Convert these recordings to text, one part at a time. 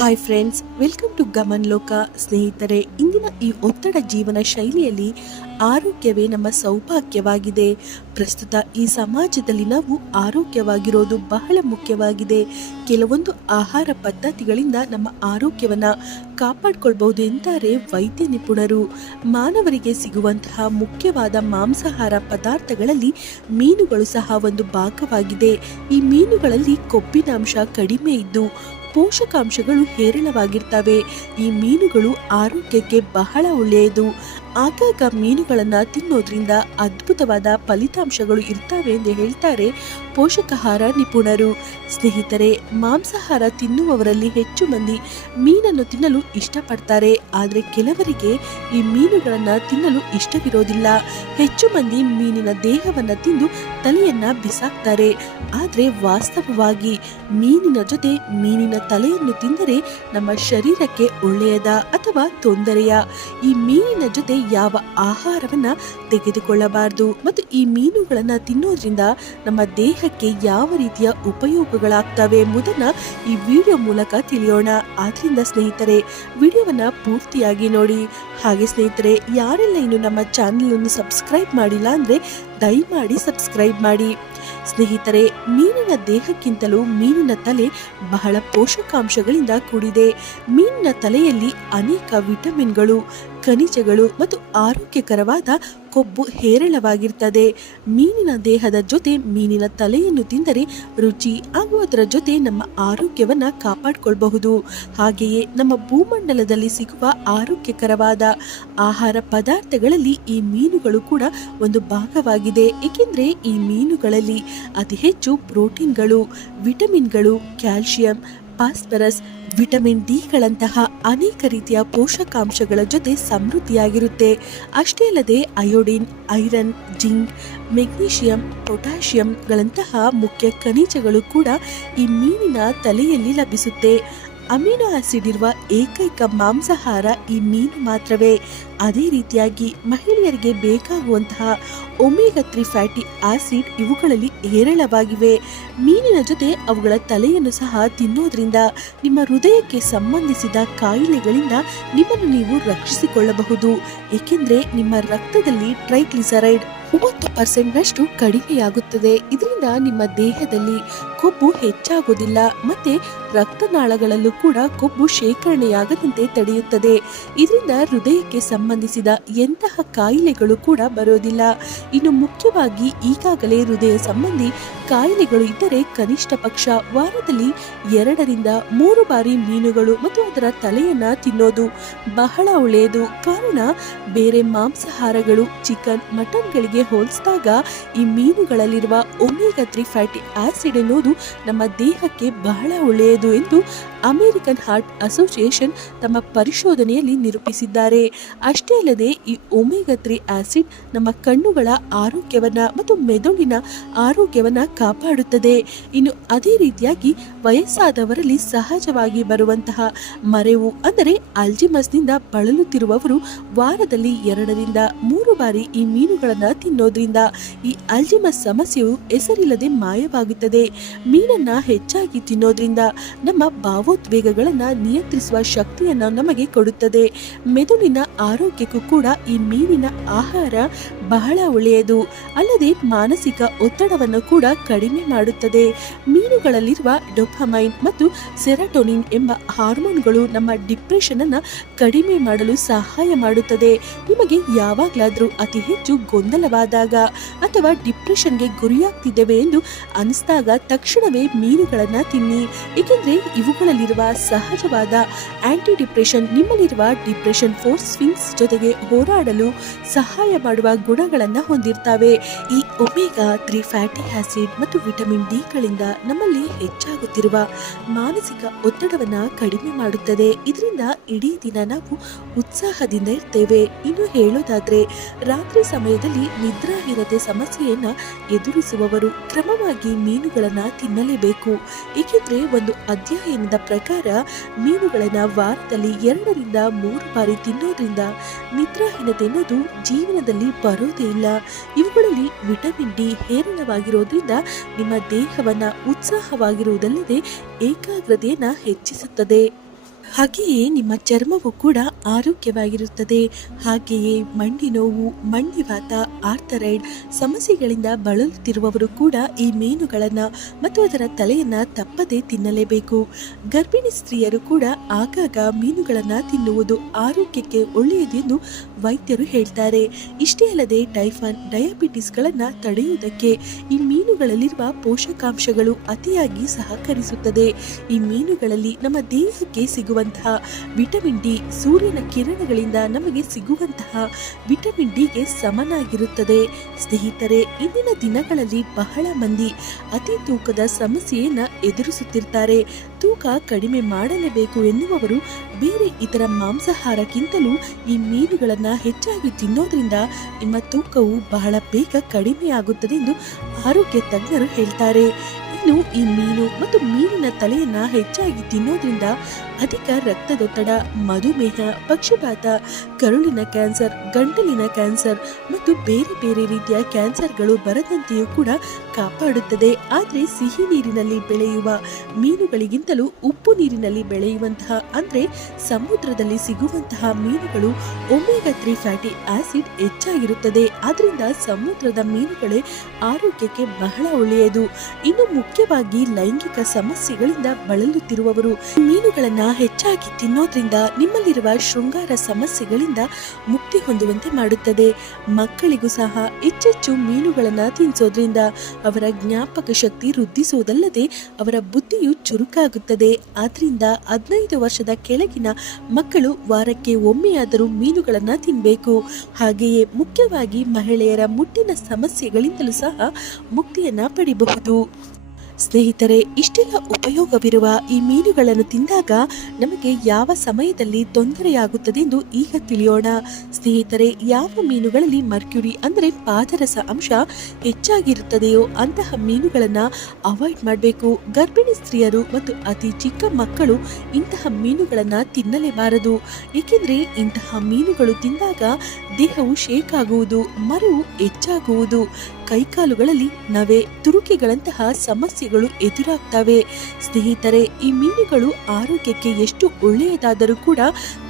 Hi friends welcome to Gaman Loka ಸ್ನೇಹಿತರೆ ಇಂದಿನ ಈ ಒತ್ತಡ ಜೀವನ ಶೈಲಿಯಲ್ಲಿ ಆರೋಗ್ಯವೇ ನಮ್ಮ ಸೌಭಾಗ್ಯವಾಗಿದೆ. ಪ್ರಸ್ತುತ ಈ ಸಮಾಜದಲ್ಲಿ ನಾವು ಆರೋಗ್ಯವಾಗಿರೋದು ಬಹಳ ಮುಖ್ಯವಾಗಿದೆ. ಕೆಲವೊಂದು ಆಹಾರ ಪದ್ಧತಿಗಳಿಂದ ನಮ್ಮ ಆರೋಗ್ಯವನ್ನು ಕಾಪಾಡಿಕೊಳ್ಬಹುದು ಎಂತಾರೆ ವೈದ್ಯ ನಿಪುಣರು. ಮಾನವರಿಗೆ ಸಿಗುವಂತಹ ಮುಖ್ಯವಾದ ಮಾಂಸಾಹಾರ ಪದಾರ್ಥಗಳಲ್ಲಿ ಮೀನುಗಳು ಸಹ ಒಂದು ಭಾಗವಾಗಿದೆ. ಈ ಮೀನುಗಳಲ್ಲಿ ಕೊಬ್ಬಿನಾಂಶ ಕಡಿಮೆ ಇದ್ದು ಪೋಷಕಾಂಶಗಳು ಹೇರಳವಾಗಿರ್ತವೆ. ಈ ಮೀನುಗಳು ಆರೋಗ್ಯಕ್ಕೆ ಬಹಳ ಒಳ್ಳೆಯದು. ಆಗಾಗ ಮೀನುಗಳನ್ನು ತಿನ್ನೋದ್ರಿಂದ ಅದ್ಭುತವಾದ ಫಲಿತಾಂಶಗಳು ಇರ್ತವೆ ಎಂದು ಹೇಳ್ತಾರೆ ಪೋಷಕಾಹಾರ ನಿಪುಣರು. ಸ್ನೇಹಿತರೆ, ಮಾಂಸಾಹಾರ ತಿನ್ನುವವರಲ್ಲಿ ಹೆಚ್ಚು ಮಂದಿ ಮೀನನ್ನು ತಿನ್ನಲು ಇಷ್ಟಪಡ್ತಾರೆ. ಆದರೆ ಕೆಲವರಿಗೆ ಈ ಮೀನುಗಳನ್ನು ತಿನ್ನಲು ಇಷ್ಟವಿರೋದಿಲ್ಲ. ಹೆಚ್ಚು ಮಂದಿ ಮೀನಿನ ದೇಹವನ್ನು ತಿಂದು ತಲೆಯನ್ನ ಬಿಸಾಕ್ತಾರೆ. ಆದರೆ ವಾಸ್ತವವಾಗಿ ಮೀನಿನ ಜೊತೆ ಮೀನಿನ ತಲೆಯನ್ನು ತಿಂದರೆ ನಮ್ಮ ಶರೀರಕ್ಕೆ ಒಳ್ಳೆಯದ ಅಥವಾ ತೊಂದರೆಯ? ಈ ಮೀನಿನ ಜೊತೆ ಯಾವ ಆಹಾರವನ್ನ ತೆಗೆದುಕೊಳ್ಳಬಾರದು? ಮತ್ತು ಈ ಮೀನುಗಳನ್ನು ತಿನ್ನೋದ್ರಿಂದ ನಮ್ಮ ದೇಹಕ್ಕೆ ಯಾವ ರೀತಿಯ ಉಪಯೋಗಗಳಾಗ್ತವೆ ಎಂಬುದನ್ನು ಈ ವಿಡಿಯೋ ಮೂಲಕ ತಿಳಿಯೋಣ. ಆದ್ರಿಂದ ಸ್ನೇಹಿತರೆ, ವಿಡಿಯೋವನ್ನ ಪೂರ್ತಿಯಾಗಿ ನೋಡಿ. ಹಾಗೆ ಸ್ನೇಹಿತರೆ, ಯಾರೆಲ್ಲ ಇನ್ನು ನಮ್ಮ ಚಾನೆಲ್ ಅನ್ನು ಸಬ್ಸ್ಕ್ರೈಬ್ ಮಾಡಿಲ್ಲ ಅಂದ್ರೆ ದಯಮಾಡಿ ಸಬ್ಸ್ಕ್ರೈಬ್ ಮಾಡಿ. ಸ್ನೇಹಿತರೆ, ಮೀನಿನ ದೇಹಕ್ಕಿಂತಲೂ ಮೀನಿನ ತಲೆ ಬಹಳ ಪೋಷಕಾಂಶಗಳಿಂದ ಕೂಡಿದೆ. ಮೀನಿನ ತಲೆಯಲ್ಲಿ ಅನೇಕ ವಿಟಮಿನ್ಗಳು ಖನಿಜಗಳು ಮತ್ತು ಆರೋಗ್ಯಕರವಾದ ಕೊಬ್ಬು ಹೇರಳವಾಗಿರ್ತದೆ. ಮೀನಿನ ದೇಹದ ಜೊತೆ ಮೀನಿನ ತಲೆಯನ್ನು ತಿಂದರೆ ರುಚಿ ಹಾಗೂ ಅದರ ಜೊತೆ ನಮ್ಮ ಆರೋಗ್ಯವನ್ನು ಕಾಪಾಡಿಕೊಳ್ಳಬಹುದು ಹಾಗೆಯೇ ನಮ್ಮ ಭೂಮಂಡಲದಲ್ಲಿ ಸಿಗುವ ಆರೋಗ್ಯಕರವಾದ ಆಹಾರ ಪದಾರ್ಥಗಳಲ್ಲಿ ಈ ಮೀನುಗಳು ಕೂಡ ಒಂದು ಭಾಗವಾಗಿದೆ. ಏಕೆಂದರೆ ಈ ಮೀನುಗಳಲ್ಲಿ ಅತಿ ಹೆಚ್ಚು ಪ್ರೋಟೀನ್ಗಳು, ವಿಟಮಿನ್ಗಳು, ಕ್ಯಾಲ್ಸಿಯಂ ಫಾಸ್ಫರಸ್, ವಿಟಮಿನ್ ಡಿಗಳಂತಹ ಅನೇಕ ರೀತಿಯ ಪೋಷಕಾಂಶಗಳ ಜೊತೆ ಸಮೃದ್ಧಿಯಾಗಿರುತ್ತೆ. ಅಷ್ಟೇ ಅಲ್ಲದೆ ಅಯೋಡಿನ್, ಐರನ್, ಜಿಂಕ್, ಮೆಗ್ನೀಷಿಯಂ, ಪೊಟ್ಯಾಷಿಯಂಗಳಂತಹ ಮುಖ್ಯ ಖನಿಜಗಳು ಕೂಡ ಈ ಮೀನಿನ ತಲೆಯಲ್ಲಿ ಲಭಿಸುತ್ತೆ. ಅಮಿನೋ ಆಸಿಡ್ ಇರುವ ಏಕೈಕ ಮಾಂಸಾಹಾರ ಈ ಮೀನು ಮಾತ್ರವೇ. ಅದೇ ರೀತಿಯಾಗಿ ಮಹಿಳೆಯರಿಗೆ ಬೇಕಾಗುವಂತಹ ಒಮೇಗಾ ತ್ರೀ ಫ್ಯಾಟಿ ಆಸಿಡ್ ಇವುಗಳಲ್ಲಿ ಹೇರಳವಾಗಿವೆ. ಮೀನಿನ ಜೊತೆ ಅವುಗಳ ತಲೆಯನ್ನು ಸಹ ತಿನ್ನೋದ್ರಿಂದ ನಿಮ್ಮ ಹೃದಯಕ್ಕೆ ಸಂಬಂಧಿಸಿದ ಕಾಯಿಲೆಗಳಿಂದ ನಿಮ್ಮನ್ನು ನೀವು ರಕ್ಷಿಸಿಕೊಳ್ಳಬಹುದು. ಏಕೆಂದರೆ ನಿಮ್ಮ ರಕ್ತದಲ್ಲಿ ಟ್ರೈಗ್ಲಿಸರೈಡ್ ಮೂವತ್ತು ಪರ್ಸೆಂಟ್ನಷ್ಟು ಕಡಿಮೆಯಾಗುತ್ತದೆ. ಇದರಿಂದ ನಿಮ್ಮ ದೇಹದಲ್ಲಿ ಕೊಬ್ಬು ಹೆಚ್ಚಾಗುವುದಿಲ್ಲ. ಮತ್ತೆ ರಕ್ತನಾಳಗಳಲ್ಲೂ ಕೂಡ ಕೊಬ್ಬು ಶೇಖರಣೆಯಾಗದಂತೆ ತಡೆಯುತ್ತದೆ. ಇದರಿಂದ ಹೃದಯಕ್ಕೆ ಸಂಬಂಧಿಸಿದ ಎಂತಹ ಕಾಯಿಲೆಗಳು ಕೂಡ ಬರೋದಿಲ್ಲ. ಇನ್ನು ಮುಖ್ಯವಾಗಿ ಈಗಾಗಲೇ ಹೃದಯ ಸಂಬಂಧಿ ಕಾಯಿಲೆಗಳು ಇದ್ದರೆ ಕನಿಷ್ಠ ಪಕ್ಷ ವಾರದಲ್ಲಿ ಎರಡರಿಂದ ಮೂರು ಬಾರಿ ಮೀನುಗಳು ಮತ್ತು ಅದರ ತಲೆಯನ್ನ ತಿನ್ನೋದು ಬಹಳ ಒಳ್ಳೆಯದು. ಕಾರಣ ಬೇರೆ ಮಾಂಸಾಹಾರಗಳು, ಚಿಕನ್, ಮಟನ್ಗಳಿಗೆ ಹೋಲಿಸಿದಾಗ ಈ ಮೀನುಗಳಲ್ಲಿರುವ ಒಮೇಗಾ ತ್ರೀ ಫ್ಯಾಟಿ ಆಸಿಡ್ ಎನ್ನುವುದು ನಮ್ಮ ದೇಹಕ್ಕೆ ಬಹಳ ಒಳ್ಳೆಯದು ಎಂದು ಅಮೆರಿಕನ್ ಹಾರ್ಟ್ ಅಸೋಸಿಯೇಷನ್ ತಮ್ಮ ಪರಿಶೋಧನೆಯಲ್ಲಿ ನಿರೂಪಿಸಿದ್ದಾರೆ. ಅಷ್ಟೇ ಅಲ್ಲದೆ ಈ ಒಮೇಗಾ ತ್ರೀ ಆಸಿಡ್ ನಮ್ಮ ಕಣ್ಣುಗಳ ಆರೋಗ್ಯವನ್ನ ಮತ್ತು ಮೆದುಳಿನ ಆರೋಗ್ಯವನ್ನ ಕಾಪಾಡುತ್ತದೆ. ಇನ್ನು ಅದೇ ರೀತಿಯಾಗಿ ವಯಸ್ಸಾದವರಲ್ಲಿ ಸಹಜವಾಗಿ ಬರುವಂತಹ ಮರೆವು ಅಂದರೆ ಅಲ್ಜಿಮಸ್ನಿಂದ ಬಳಲುತ್ತಿರುವವರು ವಾರದಲ್ಲಿ ಎರಡರಿಂದ ಮೂರು ಬಾರಿ ಈ ಮೀನುಗಳನ್ನು ತಿನ್ನೋದ್ರಿಂದ ಈ ಅಲ್ಜಿಮಸ್ ಸಮಸ್ಯೆಯು ಹೆಸರಿಲ್ಲದೆ ಮಾಯವಾಗುತ್ತದೆ. ಮೀನನ್ನ ಹೆಚ್ಚಾಗಿ ತಿನ್ನೋದ್ರಿಂದ ನಮ್ಮ ಭಾವೋದ್ವೇಗಗಳನ್ನು ನಿಯಂತ್ರಿಸುವ ಶಕ್ತಿಯನ್ನು ನಮಗೆ ಕೊಡುತ್ತದೆ. ಮೆದುಳಿನ ಆರೋಗ್ಯಕ್ಕೂ ಕೂಡ ಈ ಮೀನಿನ ಆಹಾರ ಬಹಳ ಒಳ್ಳೆಯದು. ಅಲ್ಲದೆ ಮಾನಸಿಕ ಒತ್ತಡವನ್ನು ಕೂಡ ಕಡಿಮೆ ಮಾಡುತ್ತದೆ. ಮೀನುಗಳಲ್ಲಿರುವ ಡೊಪಮೈನ್ ಮತ್ತು ಸೆರಟೋನಿನ್ ಎಂಬ ಹಾರ್ಮೋನ್ಗಳು ನಮ್ಮ ಡಿಪ್ರೆಷನ್ ಅನ್ನ ಕಡಿಮೆ ಮಾಡಲು ಸಹಾಯ ಮಾಡುತ್ತದೆ. ನಿಮಗೆ ಯಾವಾಗಲಾದರೂ ಅತಿ ಹೆಚ್ಚು ಗೊಂದಲವಾದಾಗ ಅಥವಾ ಡಿಪ್ರೆಷನ್ಗೆ ಗುರಿಯಾಗ್ತಿದ್ದೇವೆ ಎಂದು ಅನಿಸಿದಾಗ ತಕ್ಷಣವೇ ಮೀನುಗಳನ್ನು ತಿನ್ನಿ. ಏಕೆಂದರೆ ಇವುಗಳಲ್ಲಿರುವ ಸಹಜವಾದ ಆಂಟಿ ಡಿಪ್ರೆಷನ್ ನಿಮ್ಮಲ್ಲಿರುವ ಡಿಪ್ರೆಷನ್ ಫೋರ್ ಸ್ವಿಂಗ್ಸ್ ಜೊತೆಗೆ ಹೋರಾಡಲು ಸಹಾಯ ಮಾಡುವ ಗುಣಗಳನ್ನು ಹೊಂದಿರ್ತವೆ. ಈ ಒಮೆಗಾ ತ್ರೀ ಫ್ಯಾಟಿ ಆಸಿಡ್ ಮತ್ತು ವಿಟಮಿನ್ ಡಿಗಳಿಂದ ನಮ್ಮಲ್ಲಿ ಹೆಚ್ಚಾಗುತ್ತಿರುವ ಮಾನಸಿಕ ಒತ್ತಡವನ್ನು ಕಡಿಮೆ ಮಾಡುತ್ತದೆ. ಇದರಿಂದ ಇಡೀ ದಿನ ನಾವು ಉತ್ಸಾಹದಿಂದ ಇರ್ತೇವೆ. ಇನ್ನು ಹೇಳೋದಾದ್ರೆ, ರಾತ್ರಿ ಸಮಯದಲ್ಲಿ ನಿದ್ರಾಹೀನತೆ ಸಮಸ್ಯೆಯನ್ನ ಎದುರಿಸುವವರು ಕ್ರಮವಾಗಿ ಮೀನುಗಳನ್ನ ತಿನ್ನಲೇಬೇಕು. ಏಕೆಂದ್ರೆ ಒಂದು ಅಧ್ಯಯನದ ಪ್ರಕಾರ ಮೀನುಗಳನ್ನ ವಾರದಲ್ಲಿ ಎರಡರಿಂದ ಮೂರು ಬಾರಿ ತಿನ್ನೋದ್ರಿಂದ ನಿದ್ರಾಹೀನತೆ ಅನ್ನೋದು ಜೀವನದಲ್ಲಿ ಬರೋದೇ ಇಲ್ಲ. ಇವುಗಳಲ್ಲಿ ವಿಟಮಿನ್ ಡಿ ಹೇರಳವಾಗಿರೋದ್ರಿಂದ ನಿಮ್ಮ ದೇಹವನ್ನ ಉತ್ಸಾಹವಾಗಿರುವುದಲ್ಲದೆ ಏಕಾಗ್ರತೆಯನ್ನ ಹೆಚ್ಚಿಸುತ್ತದೆ. ಹಾಗೆಯೇ ನಿಮ್ಮ ಚರ್ಮವು ಕೂಡ ಆರೋಗ್ಯವಾಗಿರುತ್ತದೆ. ಹಾಗೆಯೇ ಮಂಡಿ ನೋವು ಮಂಡಿವಾತ ಆರ್ಥರೈಡ್ ಸಮಸ್ಯೆಗಳಿಂದ ಬಳಲುತ್ತಿರುವವರು ಕೂಡ ಈ ಮೀನುಗಳನ್ನು ಮತ್ತು ಅದರ ತಲೆಯನ್ನು ತಪ್ಪದೆ ತಿನ್ನಲೇಬೇಕು. ಗರ್ಭಿಣಿ ಸ್ತ್ರೀಯರು ಕೂಡ ಆಗಾಗ ಮೀನುಗಳನ್ನು ತಿನ್ನುವುದು ಆರೋಗ್ಯಕ್ಕೆ ಒಳ್ಳೆಯದೆಂದು ವೈದ್ಯರು ಹೇಳ್ತಾರೆ. ಇಷ್ಟೇ ಅಲ್ಲದೆ ಟೈಫಾನ್ ಡಯಾಬಿಟಿಸ್ಗಳನ್ನು ತಡೆಯುವುದಕ್ಕೆ ಈ ಮೀನುಗಳಲ್ಲಿರುವ ಪೋಷಕಾಂಶಗಳು ಅತಿಯಾಗಿ ಸಹಕರಿಸುತ್ತದೆ. ಈ ಮೀನುಗಳಲ್ಲಿ ನಮ್ಮ ದೇಹಕ್ಕೆ ಸಿಗುವಂತಹ ವಿಟಮಿನ್ ಡಿ ಸೂರ್ಯನ ಕಿರಣಗಳಿಂದ ನಮಗೆ ಸಿಗುವಂತಹ ವಿಟಮಿನ್ ಡಿಗೆ ಸಮನಾಗಿರುತ್ತದೆ. ಸ್ನೇಹಿತರೆ, ಇಂದಿನ ದಿನಗಳಲ್ಲಿ ಬಹಳ ಮಂದಿ ಅತಿ ತೂಕದ ಸಮಸ್ಯೆಯನ್ನು ಎದುರಿಸುತ್ತಿರ್ತಾರೆ. ತೂಕ ಕಡಿಮೆ ಮಾಡಲೇಬೇಕು ಎನ್ನುವವರು ಬೇರೆ ಇತರ ಮಾಂಸಾಹಾರಕ್ಕಿಂತಲೂ ಈ ಮೀನುಗಳನ್ನು ಹೆಚ್ಚಾಗಿ ತಿನ್ನೋದ್ರಿಂದ ನಿಮ್ಮ ತೂಕವು ಬಹಳ ಬೇಗ ಕಡಿಮೆಯಾಗುತ್ತದೆ ಎಂದು ಆರೋಗ್ಯ ತಜ್ಞರು ಹೇಳ್ತಾರೆ. ಇನ್ನು ಈ ಮೀನು ಮತ್ತು ಮೀನಿನ ತಲೆಯನ್ನ ಹೆಚ್ಚಾಗಿ ತಿನ್ನೋದ್ರಿಂದ ಅಧಿಕ ರಕ್ತದೊತ್ತಡ, ಮಧುಮೇಹ, ಪಕ್ಷಪಾತ, ಕರುಳಿನ ಕ್ಯಾನ್ಸರ್, ಗಂಟಲಿನ ಕ್ಯಾನ್ಸರ್ ಮತ್ತು ಬೇರೆ ಬೇರೆ ರೀತಿಯ ಕ್ಯಾನ್ಸರ್ಗಳು ಬರದಂತೆಯೂ ಕೂಡ ಕಾಪಾಡುತ್ತದೆ. ಆದರೆ ಸಿಹಿ ನೀರಿನಲ್ಲಿ ಬೆಳೆಯುವ ಮೀನುಗಳಿಗಿಂತಲೂ ಉಪ್ಪು ನೀರಿನಲ್ಲಿ ಬೆಳೆಯುವಂತಹ, ಅಂದರೆ ಸಮುದ್ರದಲ್ಲಿ ಸಿಗುವಂತಹ ಮೀನುಗಳು ಒಮೆಗಾ ತ್ರೀ ಫ್ಯಾಟಿ ಆಸಿಡ್ ಹೆಚ್ಚಾಗಿರುತ್ತದೆ. ಆದ್ರಿಂದ ಸಮುದ್ರದ ಮೀನುಗಳೇ ಆರೋಗ್ಯಕ್ಕೆ ಬಹಳ ಒಳ್ಳೆಯದು. ಇನ್ನು ಮುಖ್ಯವಾಗಿ ಲೈಂಗಿಕ ಸಮಸ್ಯೆಗಳಿಂದ ಬಳಲುತ್ತಿರುವವರು. ಮೀನುಗಳನ್ನ ಹೆಚ್ಚಾಗಿ ತಿನ್ನೋದ್ರಿಂದ ನಿಮ್ಮಲ್ಲಿರುವ ಶೃಂಗಾರ ಸಮಸ್ಯೆಗಳಿಂದ ಮುಕ್ತಿ ಹೊಂದುವಂತೆ ಮಾಡುತ್ತದೆ. ಮಕ್ಕಳಿಗೂ ಸಹ ಹೆಚ್ಚೆಚ್ಚು ಮೀನುಗಳನ್ನ ತಿನ್ನಿಸೋದ್ರಿಂದ ಅವರ ಜ್ಞಾಪಕ ಶಕ್ತಿ ವೃದ್ಧಿಸುವುದಲ್ಲದೆ ಅವರ ಬುದ್ಧಿಯು ಚುರುಕಾಗುತ್ತದೆ. ಆದ್ರಿಂದ ಹದಿನೈದು ವರ್ಷದ ಕೆಳಗಿನ ಮಕ್ಕಳು ವಾರಕ್ಕೆ ಒಮ್ಮೆಯಾದರೂ ಮೀನುಗಳನ್ನ ತಿನ್ನಬೇಕು ಹಾಗೆಯೇ ಮುಖ್ಯವಾಗಿ ಮಹಿಳೆಯರ ಮುಟ್ಟಿನ ಸಮಸ್ಯೆಗಳಿಂದಲೂ ಸಹ ಮುಕ್ತಿಯನ್ನ ಪಡಿಬಹುದು. ಸ್ನೇಹಿತರೆ, ಇಷ್ಟೆಲ್ಲ ಉಪಯೋಗವಿರುವ ಈ ಮೀನುಗಳನ್ನು ತಿಂದಾಗ ನಮಗೆ ಯಾವ ಸಮಯದಲ್ಲಿ ತೊಂದರೆಯಾಗುತ್ತದೆ ಎಂದು ಈಗ ತಿಳಿಯೋಣ. ಸ್ನೇಹಿತರೆ, ಯಾವ ಮೀನುಗಳಲ್ಲಿ ಮರ್ಕ್ಯುರಿ ಅಂದರೆ ಪಾದರಸ ಅಂಶ ಹೆಚ್ಚಾಗಿರುತ್ತದೆಯೋ ಅಂತಹ ಮೀನುಗಳನ್ನು ಅವಾಯ್ಡ್ ಮಾಡಬೇಕು. ಗರ್ಭಿಣಿ ಸ್ತ್ರೀಯರು ಮತ್ತು ಅತಿ ಚಿಕ್ಕ ಮಕ್ಕಳು ಇಂತಹ ಮೀನುಗಳನ್ನು ತಿನ್ನಲೇಬಾರದು. ಏಕೆಂದರೆ ಇಂತಹ ಮೀನುಗಳು ತಿಂದಾಗ ದೇಹವು ಶೇಕ್ ಆಗುವುದು, ಮರವು ಹೆಚ್ಚಾಗುವುದು. ಕೈಕಾಲುಗಳಲ್ಲಿ ನವೆ ತುರುಕಿಗಳಂತಹ ಸಮಸ್ಯೆಗಳು ಎದುರಾಗ್ತವೆ. ಸ್ನೇಹಿತರೆ, ಈ ಮೀನುಗಳು ಆರೋಗ್ಯಕ್ಕೆ ಎಷ್ಟು ಒಳ್ಳೆಯದಾದರೂ ಕೂಡ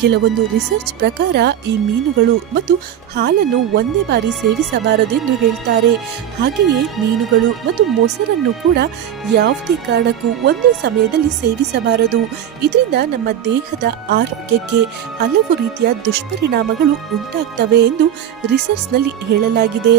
ಕೆಲವೊಂದು ರಿಸರ್ಚ್ ಪ್ರಕಾರ ಈ ಮೀನುಗಳು ಮತ್ತು ಹಾಲನ್ನು ಒಂದೇ ಬಾರಿ ಸೇವಿಸಬಾರದೆಂದು ಹೇಳ್ತಾರೆ. ಹಾಗೆಯೇ ಮೀನುಗಳು ಮತ್ತು ಮೊಸರನ್ನು ಕೂಡ ಯಾವುದೇ ಕಾರಣಕ್ಕೂ ಒಂದೇ ಸಮಯದಲ್ಲಿ ಸೇವಿಸಬಾರದು. ಇದರಿಂದ ನಮ್ಮ ದೇಹದ ಆರೋಗ್ಯಕ್ಕೆ ಹಲವು ರೀತಿಯ ದುಷ್ಪರಿಣಾಮಗಳು ಉಂಟಾಗ್ತವೆ ಎಂದು ರಿಸರ್ಚ್ನಲ್ಲಿ ಹೇಳಲಾಗಿದೆ.